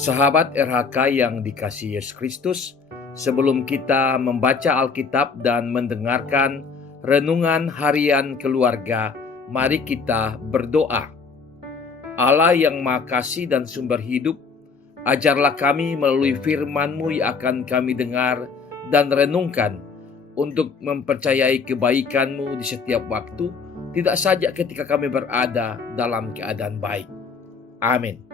Sahabat RHK yang dikasihi Yesus Kristus, sebelum kita membaca Alkitab dan mendengarkan renungan harian keluarga, mari kita berdoa. Allah yang Maha Kasih dan sumber hidup, ajarlah kami melalui firman-Mu yang akan kami dengar dan renungkan untuk mempercayai kebaikan-Mu di setiap waktu, tidak saja ketika kami berada dalam keadaan baik. Amin.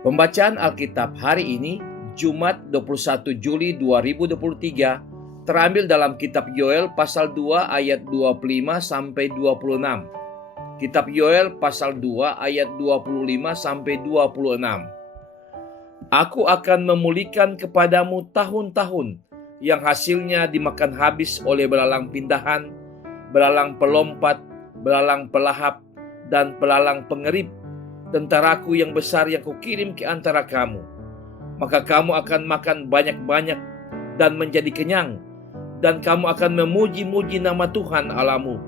Pembacaan Alkitab hari ini, Jumat 21 Juli 2023, terambil dalam kitab Yoel pasal 2 ayat 25 sampai 26. Kitab Yoel pasal 2 ayat 25 sampai 26. Aku akan memulihkan kepadamu tahun-tahun yang hasilnya dimakan habis oleh belalang pindahan, belalang pelompat, belalang pelahap, dan belalang pengerip, tentaraku yang besar yang kukirim ke antara kamu. Maka kamu akan makan banyak-banyak dan menjadi kenyang, dan kamu akan memuji-muji nama Tuhan Allahmu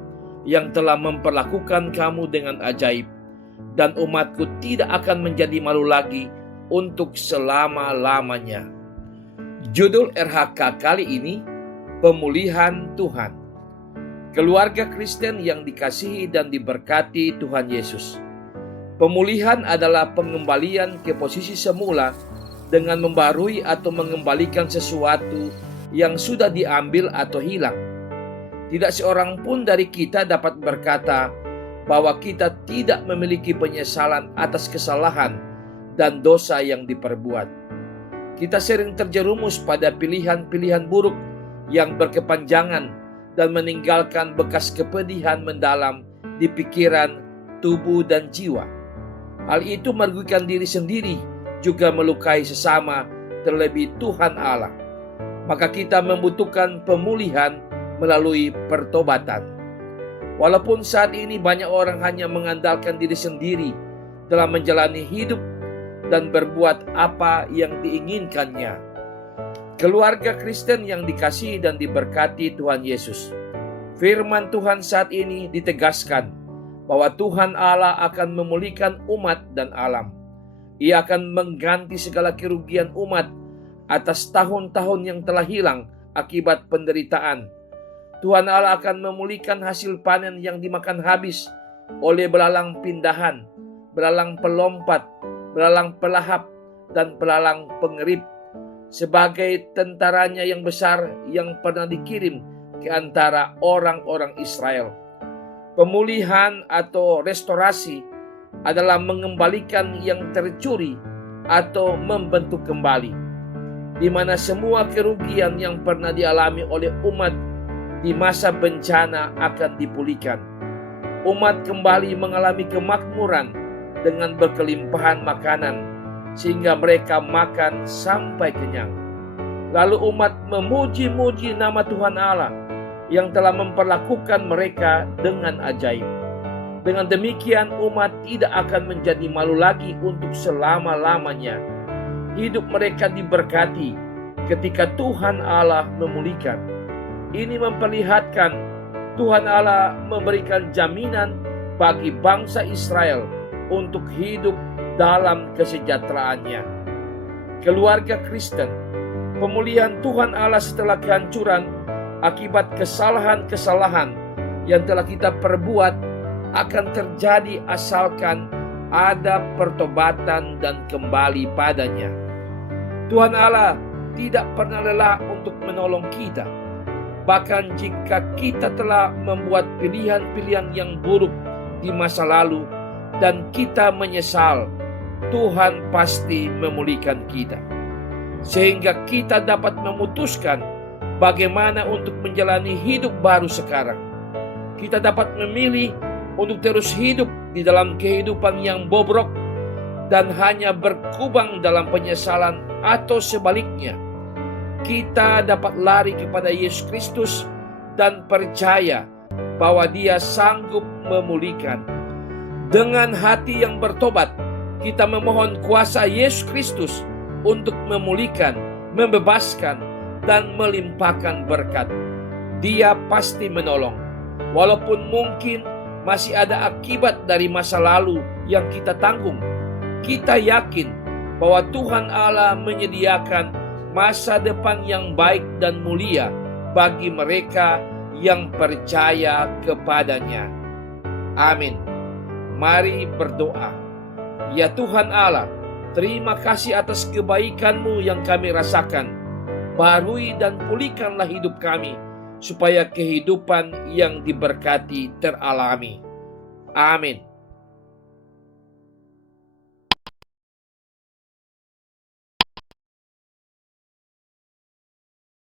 yang telah memperlakukan kamu dengan ajaib, dan umatku tidak akan menjadi malu lagi untuk selama-lamanya. Judul RHK kali ini, Pemulihan Tuhan. Keluarga Kristen yang dikasihi dan diberkati Tuhan Yesus. Pemulihan adalah pengembalian ke posisi semula dengan membarui atau mengembalikan sesuatu yang sudah diambil atau hilang. Tidak seorang pun dari kita dapat berkata bahwa kita tidak memiliki penyesalan atas kesalahan dan dosa yang diperbuat. Kita sering terjerumus pada pilihan-pilihan buruk yang berkepanjangan dan meninggalkan bekas kepedihan mendalam di pikiran, tubuh, dan jiwa. Hal itu merugikan diri sendiri, juga melukai sesama, terlebih Tuhan Allah. Maka kita membutuhkan pemulihan melalui pertobatan. Walaupun saat ini banyak orang hanya mengandalkan diri sendiri dalam menjalani hidup dan berbuat apa yang diinginkannya. Keluarga Kristen yang dikasihi dan diberkati Tuhan Yesus, firman Tuhan saat ini ditegaskan bahwa Tuhan Allah akan memulihkan umat dan alam. Ia akan mengganti segala kerugian umat atas tahun-tahun yang telah hilang akibat penderitaan. Tuhan Allah akan memulihkan hasil panen yang dimakan habis oleh belalang pindahan, belalang pelompat, belalang pelahap, dan belalang pengerip sebagai tentaranya yang besar yang pernah dikirim ke antara orang-orang Israel. Pemulihan atau restorasi adalah mengembalikan yang tercuri atau membentuk kembali, di mana semua kerugian yang pernah dialami oleh umat di masa bencana akan dipulihkan. Umat kembali mengalami kemakmuran dengan berkelimpahan makanan, sehingga mereka makan sampai kenyang. Lalu umat memuji-muji nama Tuhan Allah yang telah memperlakukan mereka dengan ajaib. Dengan demikian umat tidak akan menjadi malu lagi untuk selama-lamanya. Hidup mereka diberkati ketika Tuhan Allah memulihkan. Ini memperlihatkan Tuhan Allah memberikan jaminan bagi bangsa Israel untuk hidup dalam kesejahteraannya. Keluarga Kristen, pemulihan Tuhan Allah setelah kehancuran akibat kesalahan-kesalahan yang telah kita perbuat akan terjadi asalkan ada pertobatan dan kembali padanya. Tuhan Allah tidak pernah lelah untuk menolong kita. Bahkan jika kita telah membuat pilihan-pilihan yang buruk di masa lalu dan kita menyesal, Tuhan pasti memulihkan kita, sehingga kita dapat memutuskan bagaimana untuk menjalani hidup baru sekarang. Kita dapat memilih untuk terus hidup di dalam kehidupan yang bobrok dan hanya berkubang dalam penyesalan, atau sebaliknya, kita dapat lari kepada Yesus Kristus dan percaya bahwa Dia sanggup memulihkan. Dengan hati yang bertobat, kita memohon kuasa Yesus Kristus untuk memulihkan, membebaskan, dan melimpahkan berkat. Dia pasti menolong. Walaupun mungkin masih ada akibat dari masa lalu yang kita tanggung, kita yakin bahwa Tuhan Allah menyediakan masa depan yang baik dan mulia bagi mereka yang percaya kepadanya. Amin. Mari berdoa. Ya Tuhan Allah, terima kasih atas kebaikan-Mu yang kami rasakan. Barui dan pulihkanlah hidup kami, supaya kehidupan yang diberkati teralami. Amin.